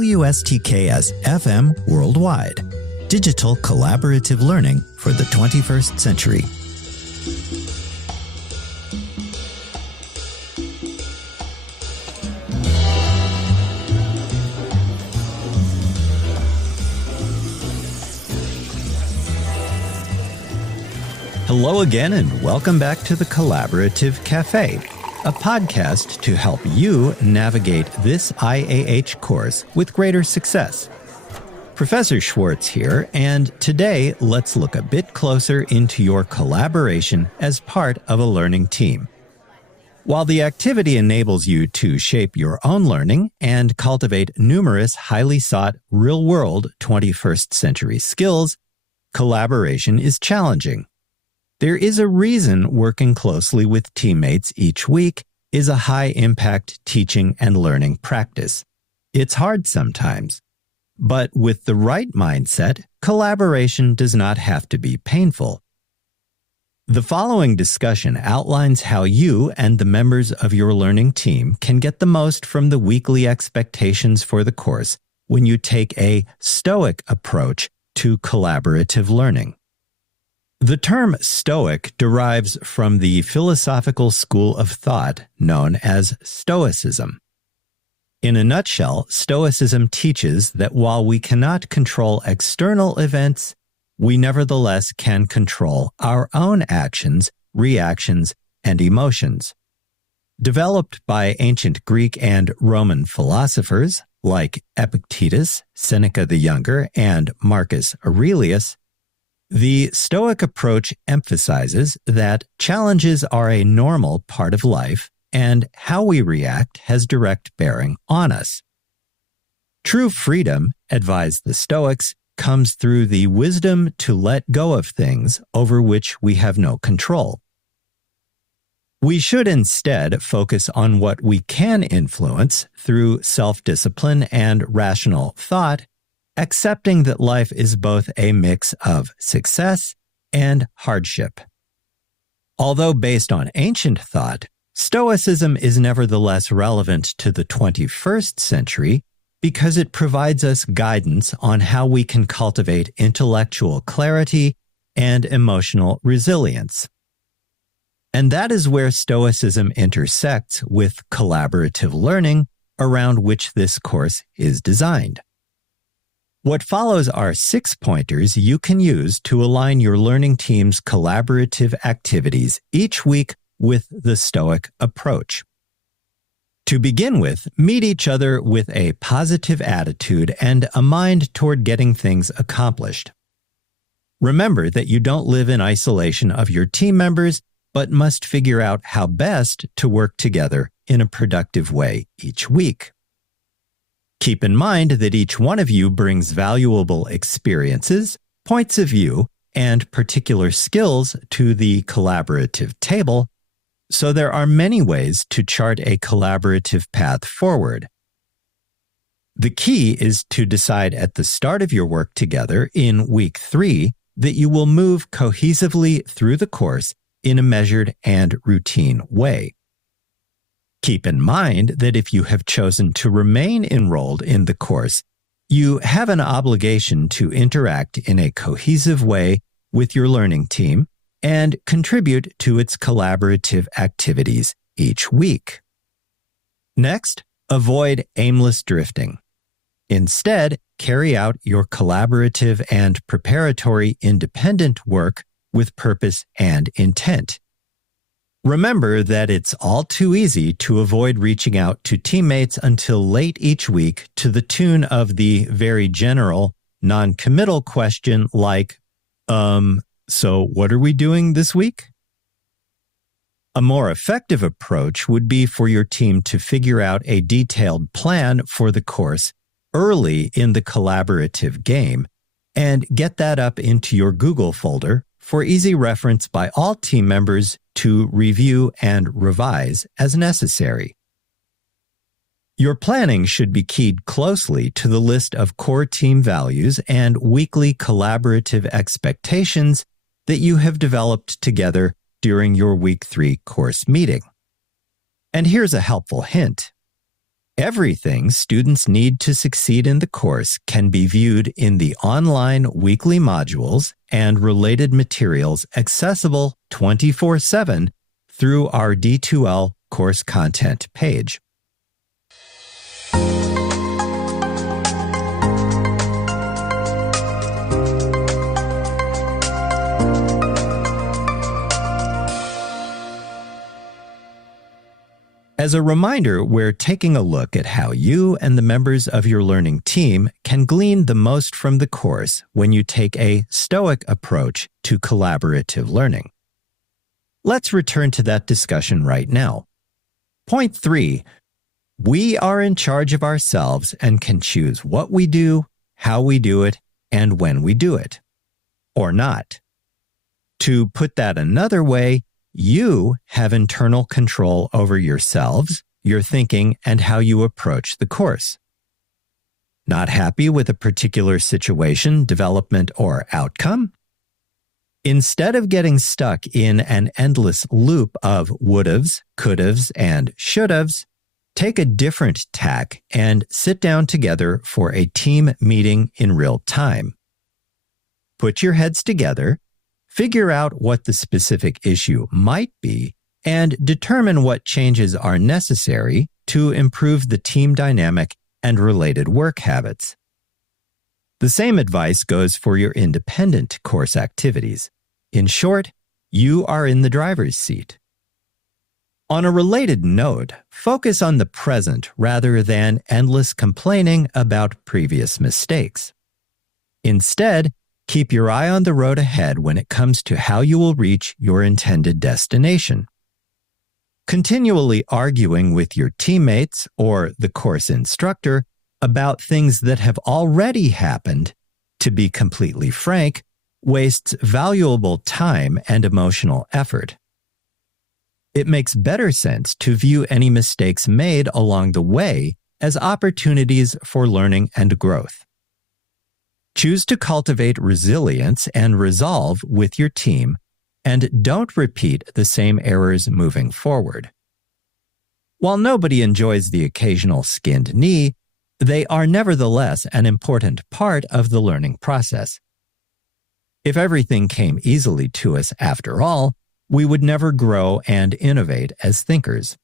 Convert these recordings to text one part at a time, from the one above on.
WSTKS-FM Worldwide. Digital collaborative learning for the 21st century. Hello again, and welcome back to the Collaborative Café, a podcast to help you navigate this IAH course with greater success. Professor Schwartz here, and today let's look a bit closer into your collaboration as part of a learning team. While the activity enables you to shape your own learning and cultivate numerous highly sought real-world 21st century skills, collaboration is challenging. There is a reason working closely with teammates each week is a high-impact teaching and learning practice. It's hard sometimes, but with the right mindset, collaboration does not have to be painful. The following discussion outlines how you and the members of your learning team can get the most from the weekly expectations for the course when you take a Stoic approach to collaborative learning. The term Stoic derives from the philosophical school of thought known as Stoicism. In a nutshell, Stoicism teaches that while we cannot control external events, we nevertheless can control our own actions, reactions, and emotions. Developed by ancient Greek and Roman philosophers like Epictetus, Seneca the Younger, and Marcus Aurelius, the Stoic approach emphasizes that challenges are a normal part of life, and how we react has direct bearing on us. True freedom, advise the Stoics, comes through the wisdom to let go of things over which we have no control. We should instead focus on what we can influence through self-discipline and rational thought, accepting that life is both a mix of success and hardship. Although based on ancient thought, Stoicism is nevertheless relevant to the 21st century because it provides us guidance on how we can cultivate intellectual clarity and emotional resilience. And that is where Stoicism intersects with collaborative learning, around which this course is designed. What follows are 6 pointers you can use to align your learning team's collaborative activities each week with the Stoic approach. To begin with, meet each other with a positive attitude and a mind toward getting things accomplished. Remember that you don't live in isolation of your team members, but must figure out how best to work together in a productive way each week. Keep in mind that each one of you brings valuable experiences, points of view, and particular skills to the collaborative table, so there are many ways to chart a collaborative path forward. The key is to decide at the start of your work together in week 3 that you will move cohesively through the course in a measured and routine way. Keep in mind that if you have chosen to remain enrolled in the course, you have an obligation to interact in a cohesive way with your learning team and contribute to its collaborative activities each week. Next, avoid aimless drifting. Instead, carry out your collaborative and preparatory independent work with purpose and intent. Remember that it's all too easy to avoid reaching out to teammates until late each week to the tune of the very general, non-committal question like, so what are we doing this week? A more effective approach would be for your team to figure out a detailed plan for the course early in the collaborative game and get that up into your Google folder for easy reference by all team members to review and revise as necessary. Your planning should be keyed closely to the list of core team values and weekly collaborative expectations that you have developed together during your Week 3 course meeting. And here's a helpful hint. Everything students need to succeed in the course can be viewed in the online weekly modules and related materials accessible 24/7 through our D2L course content page. As a reminder, we're taking a look at how you and the members of your learning team can glean the most from the course when you take a Stoic approach to collaborative learning. Let's return to that discussion right now. Point 3. We are in charge of ourselves and can choose what we do, how we do it, and when we do it. Or not. To put that another way, you have internal control over yourselves, your thinking, and how you approach the course. Not happy with a particular situation, development, or outcome? Instead of getting stuck in an endless loop of would'ves, could'ves, and should'ves, take a different tack and sit down together for a team meeting in real time. Put your heads together, figure out what the specific issue might be, and determine what changes are necessary to improve the team dynamic and related work habits. The same advice goes for your independent course activities. In short, you are in the driver's seat. On a related note, focus on the present rather than endless complaining about previous mistakes. Instead, keep your eye on the road ahead when it comes to how you will reach your intended destination. Continually arguing with your teammates or the course instructor about things that have already happened, to be completely frank, wastes valuable time and emotional effort. It makes better sense to view any mistakes made along the way as opportunities for learning and growth. Choose to cultivate resilience and resolve with your team, and don't repeat the same errors moving forward. While nobody enjoys the occasional skinned knee, they are nevertheless an important part of the learning process. If everything came easily to us after all, we would never grow and innovate as thinkers.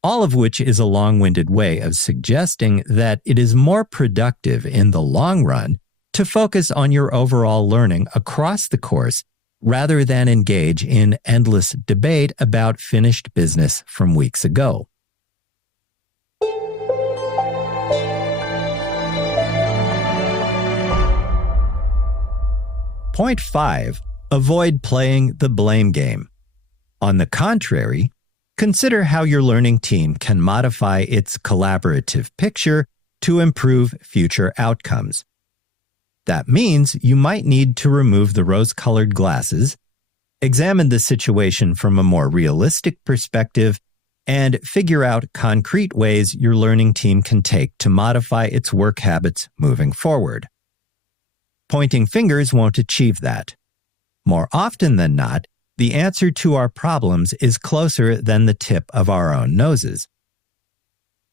All of which is a long-winded way of suggesting that it is more productive in the long run to focus on your overall learning across the course rather than engage in endless debate about finished business from weeks ago. Point 5. Avoid playing the blame game. On the contrary, consider how your learning team can modify its collaborative picture to improve future outcomes. That means you might need to remove the rose-colored glasses, examine the situation from a more realistic perspective, and figure out concrete ways your learning team can take to modify its work habits moving forward. Pointing fingers won't achieve that. More often than not, the answer to our problems is closer than the tip of our own noses.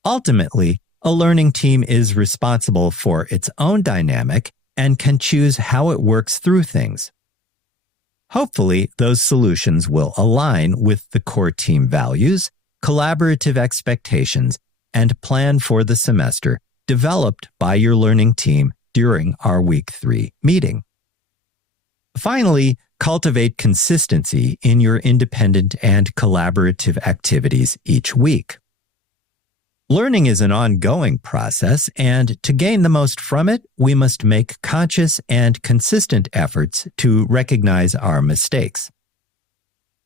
Ultimately, a learning team is responsible for its own dynamic and can choose how it works through things. Hopefully, those solutions will align with the core team values, collaborative expectations, and plan for the semester developed by your learning team during our Week 3 meeting. Finally, cultivate consistency in your independent and collaborative activities each week. Learning is an ongoing process, and to gain the most from it, we must make conscious and consistent efforts to recognize our mistakes.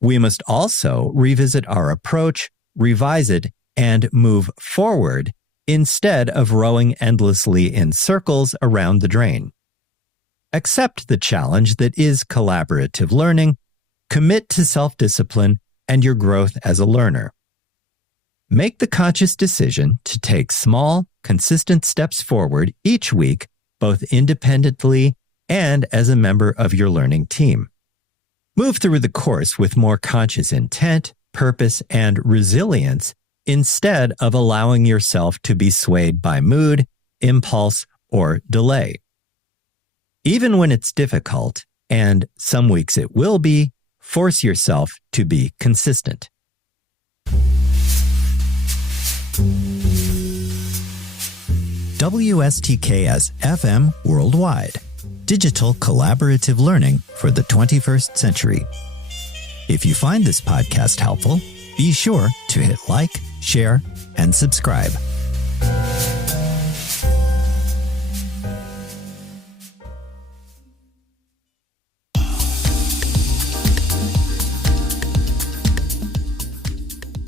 We must also revisit our approach, revise it, and move forward instead of rowing endlessly in circles around the drain. Accept the challenge that is collaborative learning, commit to self-discipline and your growth as a learner. Make the conscious decision to take small, consistent steps forward each week, both independently and as a member of your learning team. Move through the course with more conscious intent, purpose, and resilience instead of allowing yourself to be swayed by mood, impulse, or delay. Even when it's difficult, and some weeks it will be, force yourself to be consistent. WSTKS-FM Worldwide. Digital collaborative learning for the 21st century. If you find this podcast helpful, be sure to hit like, share, and subscribe.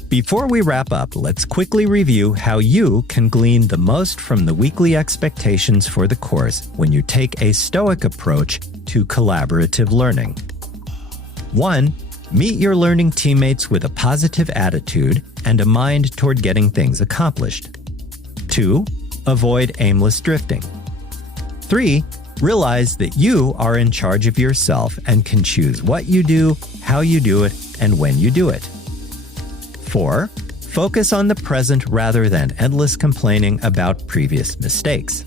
Before we wrap up, let's quickly review how you can glean the most from the weekly expectations for the course when you take a Stoic approach to collaborative learning. 1. Meet your learning teammates with a positive attitude and a mind toward getting things accomplished. 2. Avoid aimless drifting. 3. Realize that you are in charge of yourself and can choose what you do, how you do it, and when you do it. 4. Focus on the present rather than endless complaining about previous mistakes.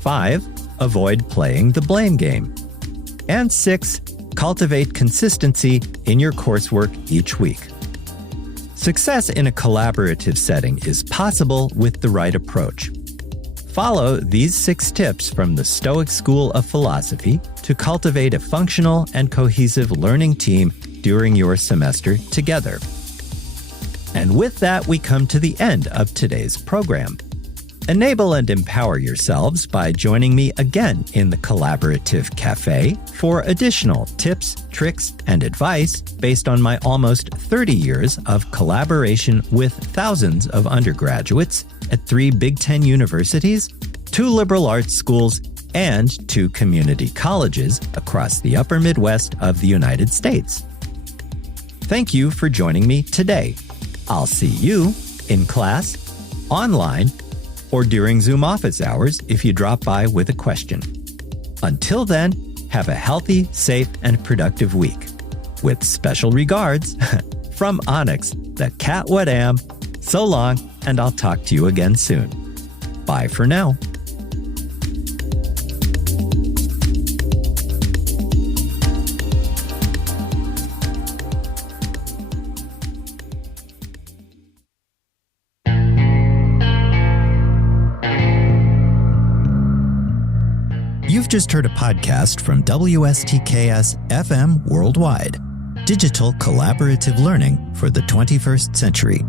5. Avoid playing the blame game. And 6. Cultivate consistency in your coursework each week. Success in a collaborative setting is possible with the right approach. Follow these 6 tips from the Stoic School of Philosophy to cultivate a functional and cohesive learning team during your semester together. And with that, we come to the end of today's program. Enable and empower yourselves by joining me again in the Collaborative Café for additional tips, tricks, and advice based on my almost 30 years of collaboration with thousands of undergraduates at 3 Big Ten universities, 2 liberal arts schools, and 2 community colleges across the upper Midwest of the United States. Thank you for joining me today. I'll see you in class, online, or during Zoom office hours if you drop by with a question. Until then, have a healthy, safe, and productive week. With special regards, from Onyx, the cat what am. So long, and I'll talk to you again soon. Bye for now. You've just heard a podcast from WSTKS-FM Worldwide. Digital collaborative learning for the 21st century.